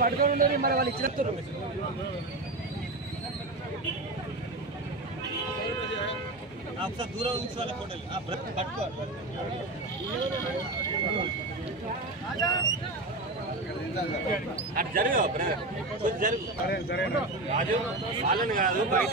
పట్టుకొని ఉండేది మరి వాళ్ళు ఇచ్చినట్టు ఒకసారి దూరం నుంచి వాళ్ళకి ఫోటోలు ఆ, బ్ర- పట్టుకో అటు జరుగు కొంచెం జరుగు రాజు వాళ్ళని కాదు బయట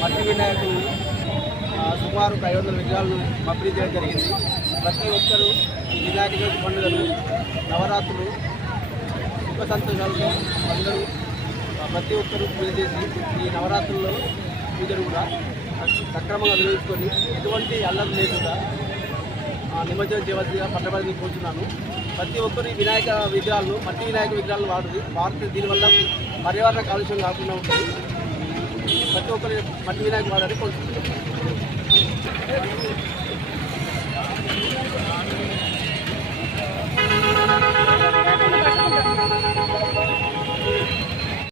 మట్టి వినాయకులు సుమారు ఒక ఐదు వందల విగ్రహాలను పంపిణీ చేయడం జరిగింది. ప్రతి ఒక్కరూ ఈ వినాయక చవితి పండుగలు నవరాత్రులు సుఖ సంతోషాలతో అందరూ ప్రతి ఒక్కరూ పూజ చేసి ఈ నవరాత్రుల్లో పూజలు కూడా సక్రమంగా నిర్వహించుకొని ఎటువంటి అల్లరి లేకుండా ఆ, నిమజ్జనం చేయవలసిందిగా పట్టబడి కోరుతున్నాను ప్రతి ఒక్కరు ఈ వినాయక విగ్రహాలను మట్టి వినాయక విగ్రహాలను వాడుతుంది వాడితే దీనివల్ల పర్యావరణ కాలుష్యం కాకుండా ఉంటుంది. ప్రతి ఒక్కరు మట్టి వినాయక వాడని కోరుతున్నాను